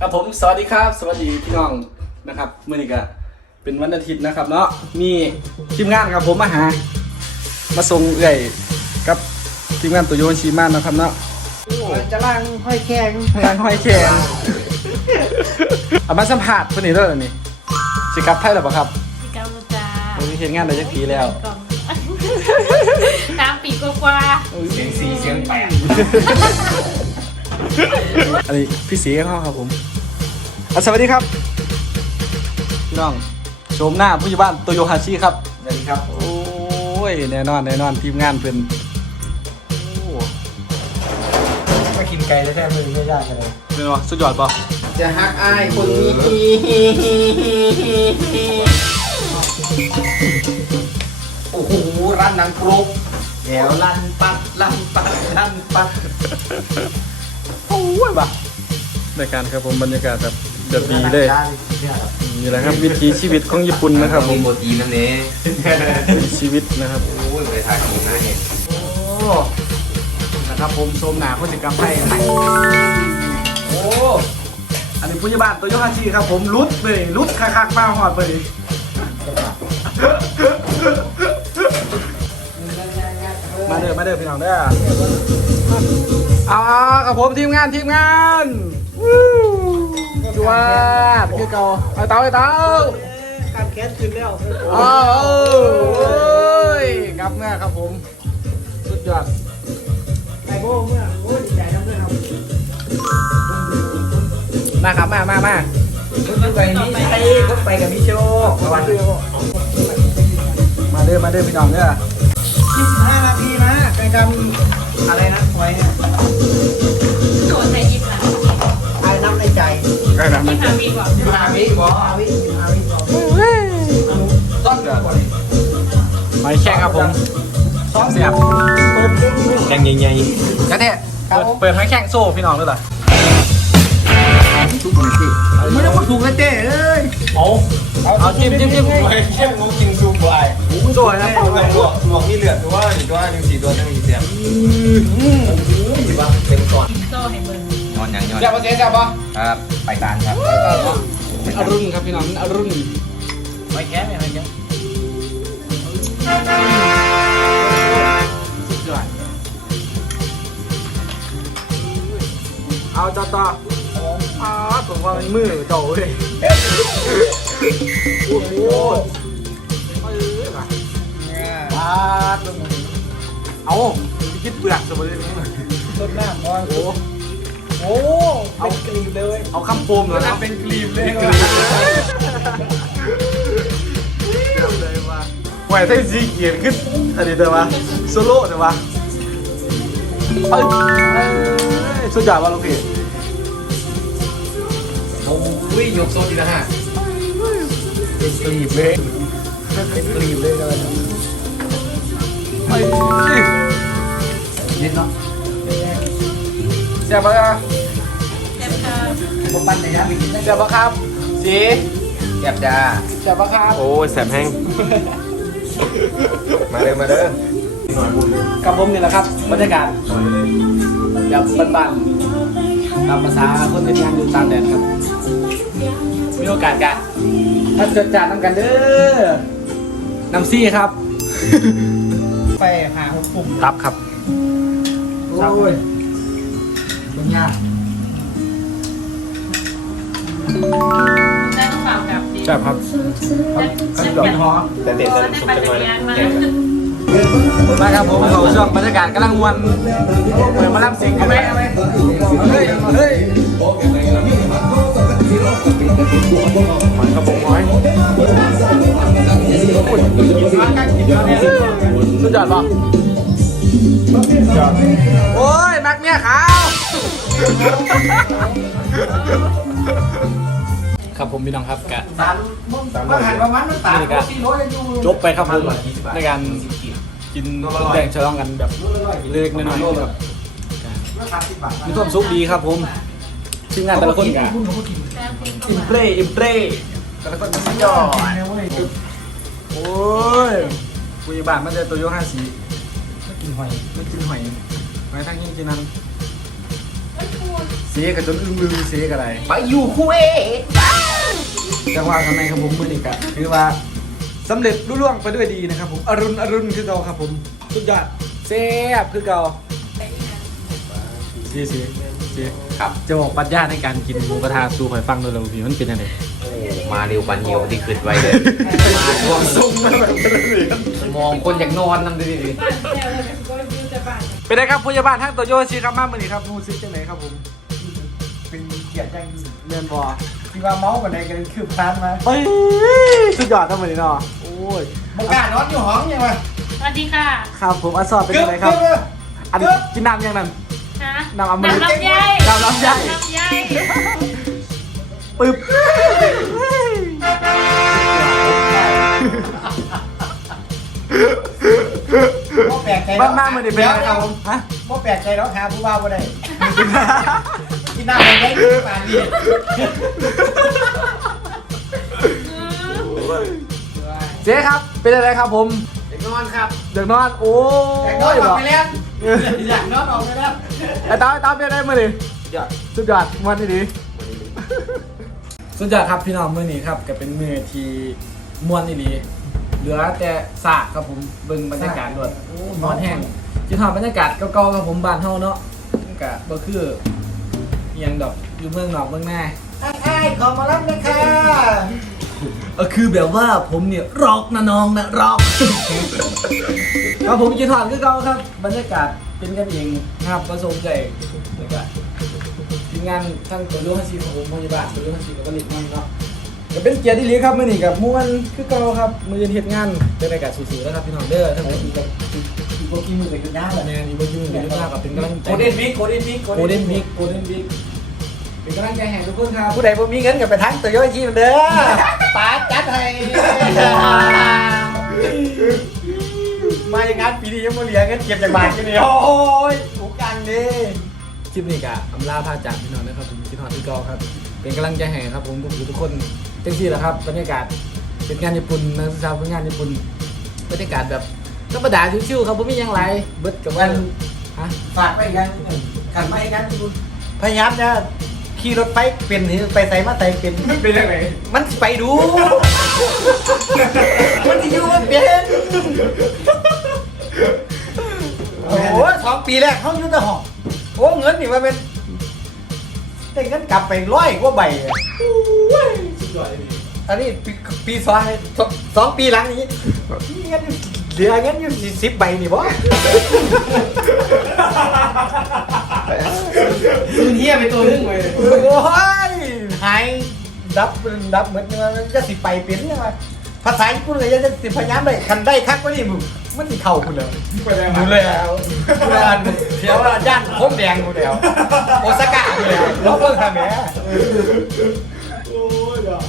ครับผมสวัสดีครับ สวัสดีพี่น้องนะครับเมื่อนี้ก็เป็นวันอาทิตย์นะครับเนาะมีทีมงานครับผมมาหา มาส่งเอื่อยกับทีมงานตัวโยนชีมานนะครับเนาะจะล่างห้อยแข้งงานห้อยแขงเอามาสัมผัสคนนี้ด้วยเหรอนี่สิกลับไทยหรือเปล่าครับพี่ก้าวจ้าวันนี้เห็นงานได้ยักปีแล้วกล่องตามปีกว่าเสียงสี่เสียงแปด อันนี้พี่สีเข้าครับผมอะสวัสดีครับพี่น้องชมหน้าผู้ใหญ่บ้านโตโยฮาชิครับสวัสดีครับ โอ้ยแน่นอนแน่นอนทีมงานเพิ่นโอ้มากินไก่แท้ๆมือไม่ยากเลยเป็นวะสุดยอดป่ะจะฮักอ้ายคนนี้โอ้โหร้านหนังครบแถวลั่นปัดลั่นปัดลั่นปัดโอ้ย ป่ะในการครับผมบรรยากาศแบบแบบดีเลยนี่แหละครับวิถีชีวิตของญี่ปุ่นนะครับผมโมตีนั่นเองวิถีชีวิตนะครับโอ้ยไปถ่ายของหน้าเนี่ยโอ้นะครับผมชมหนาผู้จัดการไพ่โอ้อันนี้ผู้ใหญ่บ้านโตโยฮาชิครับผมรุดเลยรุดคักๆมาหอดเลยมาเด้อมาเด้อพี่น้องเด้อเอาๆกับผมทีมงานทีมงานวู้จวดคือเก่าไอ้เต้าไอ้เต้าการแคสขึ้นแล้วอ้าวโอ้ยกลับเมื่อครับผม สุดยอดไอโบ้เมื่อโอ้ดีใจนะเพื่อนครับมาครับมามามารถไปนี่ไอ้รถไปกับพี่โชคประมาณมาเด้อมาเด้อพี่น้องเด้อ 25 นาทีนะในการอะไรนะไว้เนี่ยๆโดนในยิปอะไอ้น้ำในใจได้ครับที่พามีบอกมาวิบอกมาวิมาวิบอกต้นก่อนไม่แข่งครับผมซ้อมเสียบเปิดเพลงนี้แข่งใหญ่กระเทะเปิดเปิดให้แข่งโซ่พี่น้องด้วยเหรอไม่ต้องมาถูกนะเจ้เอ้ย เอาเอาจิ้มจิ้มจิ้มๆไม่เข้มงกินซูมบ่ายหูโดยนะหมวกหมวกมีเหลือตัวหนึ่งตัวหนึ่งสี่ตัวหนึ่งเสียงดีป่ะเต็มก่อนโซ่ให้เบิ่งนอนอย่างนอนเสียบปะเสียบเสียบปะครับไปตานครับอรุณครับพี่น้องอรุณไม่แค่ไม่ไม่แค่เอาต่อต่อ อ้าวผมว่ามันมือเจ้าเว้ยโอ้โหเอ้ยว่ะปาดลงมาเอาคิดเปลือกสมมตินี้ต้นหน้ามองโอ้โอ้เอากรีบเลยเอาคำโฟมเหรอครับเป็นกรีบเลยเลยว่าไหวไทยซีเกียนขึ้นอันนี้เดี๋ยววะโซโล่เดี๋ยววะเอ้ยเอ้ยสุดยอดว่ะลูกพี่ โอ้ยยกโซนทีละห้าเป็นกรีบเลยเป็นกรีบเลยเลยเฮ้ยนิดเนาะเสียบปะครับเจ็บค่ะผมปั้นในยามมีกินได้เสียบปะครับสีแก็บจ้าเสียบปะครับโอ้ยแสบแห้งมาเลยมาเด้อกับผมนี่แหละครับบรรยากาศแบบบ้านๆ ตามภาษาคนเป็นงานอยู่ตามแดนครับ มีโอกาสกันถ้าเกิดจานน้ำกันเด้อน้ำซี่ครับ ไปหาหกปุ่มตับครับ โอ้ยมันยากได้ต้องเปล่ากับดีใช่ครับฉันดอกอยากท้อแต่เด็ดฉัแต่นได้สุกปั่นจังจัเลกยรยานมา มาครับผมเขาช่วงบรรยากาศกำลังมวนเปิดมารับสิ่งเอาไหมเอาไหมเฮ้ยเฮ้ยมันกระบอกไม้สุดยอดป่ะโอ้ยมักเนี่ยขาวครับผมพี่น้องครับกะสามมาหันประมาณมันตาสี่ร้อยอยู่จบไปครับผมในการ กินแดงฉลองกันแบบเล็กๆน้อยๆแบบสามสิบบาทมีความสุขดีครับผมทีมงานแต่ละคนกันแล้วคุณอิมเพรอิมเพรแต่ละคนก็สุดยอดโอ้ยคุยบานมันจะตัวโยห้าสีไม่กินหอยไม่กินหอยหอยทางยิ่งกินนั้นก็คือเสียกับจนอึ้งลืมเสียกับอะไรไปอยู่คุเอจังหวะทำไมครับผมมือนี่กะคือว่า สำเร็จรุ่ล่วงไปด้วยดีนะครับผมอรุณอรุณคือเก่าครับผมสุดยอดเซ่บคือเก่าเสียเสียเสียครับจะบอกปรัญญาในการกินหมูกระทะสู่หอยฟังโดยเราพี่มันเป็นยังไงมาเร็วปันเหี่ยวที่ขึ้นไว้เลยมาช่วงส่งมาแบบมองคนอยากนอนนั่นดิบ้านแถวเลยก็อยู่แต่บ้านเป็นไงครับผู้ใหญ่บ้านทั้งตัวโยชิครับมามือนี้ครับมูซิจังไหนครับผม เป็นเกียรติอย่างยิ่งเรียนบอที่ว่าเมาส์กันในกันคือพลานมาไปสุดยอดทั้งหมดนี้เนาะโอ้ยบังกล้านอนอยู่ห้องยังไงสวัสดีค่ะครับผมอัสซอดเป็นยังไงครับ อันกินน้ำยังนั่นฮะน้ำอมฤตน้ำลำไยน้ำลำไยน้ำลำไยปึ๊บบ่แปลกใจบ้านมากมือนี้เป็นยังไงครับผมฮะบ่แปลกใจแล้วหาผู้ว่าบ่ได้ กินน้ำมันได้กินปานดีเจ๊ครับ เป็นอะไรครับผม เด็กนอนครับเด็กนอนโอ้เด็กนอนยออกไปแล้วอยากนอนออกไปแล้วไอ้ตาไอ้ตาเป็นอะไรมือนี้ยอดสุดยอดมันดีสุดยอดครับพี่น้องมือนี้ครับก็เป็นมือที่มวนนี่ดีเหลือแต่สากครับผมเบิ่งบรรยากาศด้วยนอนแห้งจิทำบรรยากาศเก่าๆครับผมบ้านเฮาเนาะมันก็บ่คือ ยังดอกอยู่เมืองนอกเมืองหน้าไอ้ขอมารับนะคะเออคือแบบว่าผมเนี่ยร็อกนะน้องนะร็อก ครับผมจีทอนคือเก่าครับ บรรยากาศเป็นกันเองครับประสมใจแล้วก็ทีมงานทั้งตัวเรื่องฮันซีของผมพยาบาลตัวเรื่องฮันซีกับผลิตนั่นเนาะก็เป็นเกียรติดีครับมื่อนี้กับม่วนคือเก่าครับมือเฮ็ดงานเป็นรายการสูๆแล้วครับพี่น้องเด้อทั้งหมดอีกกับ อีกพวกกิมือกับกินน้ำคะเลยแนนอีกวันที่หนึ่งเป็นยากกับเป็นกำลังใจโคเดนบิ๊กโคเดนบิ๊กโกลเดนบิ๊กโกลเดนบิ๊กเป็นกำลังใจแห่งทุกคนครับผู้ใดบ่มีเงินก็ไปทั้งตัวย่อยชีพเด้อป๋าจัดให้มาอย่างงั้นปีนี้ยังบ่เหลือเงินเก็บจากบ้านอยู่นี่โอ้ยถูกกันดิคลิปนี้กะอำลาพาจากพี่น้องนะครับผมพี่น้องที่กอครับ เป็นกำลังใจให้ครับผมทุกคนเต็มที่แล้วครับบรรยากาศเป็นงานญี่ปุ่นนักศึกษาเป็นงานญี่ปุ่นบรรยากาศแบบ ธรรมดาชิวๆครับผมไม่ยังไรเบิดกับวันฮะฝากไว้อีกอย่างหนึ่งขันไม่อีกอย่างหนึ่งพยายามจะขี่รถไปเป็นที่ไปใส่มาใส่เป็น เป็นยังไงมันสิไปดู มันสิอยู่มันเป็นโอ้โหสองปีแรกเขาอยู่แต่ห้องโอ้เงินนี่มันเป็นแต่เงินกลับไปร้อยกว่าใบอะสุดยอดเลยพี่ อันนี้ปีปีสองสองสองปีหลังนี้เงิน เหลือเงินอยู่สิบใบนี่บ่คือเฮียไปตัวนึงเลยโอ้ยหายดับดับเหมือนมันจะสิไปเป็นยังไงภาษาญี่ปุ่นก็ยังจะสิพยายามได้คันได้คักกว่านี่มึงมันสิเข้าคุณเลยดูแล้วดูแล้วเสียวว่าย่านพมแดงดูแล้วโอซาก้าดูแล้วเราเพิ่งทำแหมโอ้ยเดี๋ยว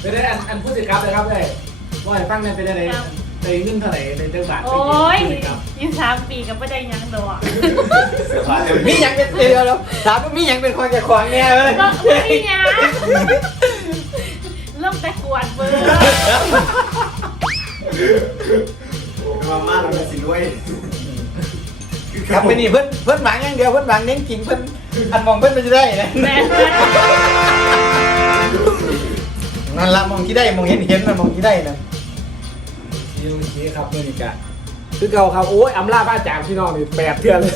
เป็นได้อันอันผู้จัดการเลยครับเลยว่าให้ฟังเนี่ยเป็นอะไร ในเงินเท่าไหร่ในเจ้าบาทโอ้ยครับยี่สามปีก็ไม่ได้หยังดอกมีอย่างเป็นเดียวแล้วถามว่ามีอย่างเป็นคนแก่ขวางเนี่ยเลยก็ไม่ได้หยังเริ่มแต่กวดเบอร์มาม่าเราเป็นสิรวยครับไปนี่เพื่อนเพื่อนหวังอย่างเดียวเพื่อนหวังเน้นกินเพื่อนอันมองเพื่อนมันจะได้นะแม่นั่นละมองที่ได้มองเห็นเห็นมันมองที่ได้นะ ที่โอเคครับเมื่อนี้กะคือเก่าครับโอ้ยอำลาบ้าจากพี่น้องนี่แปดเทือนเลย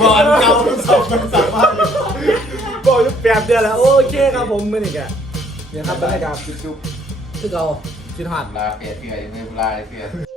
บอลเก่าสองคนสามารถบอกอยู่แปดเทือนแล้วโอเคครับผมเมื่อนี้กะเนี่ยครับบรรยากาศจุ๊บๆคือเก่าคิดฮอด ลาเปียเปียไม่ลาเปีย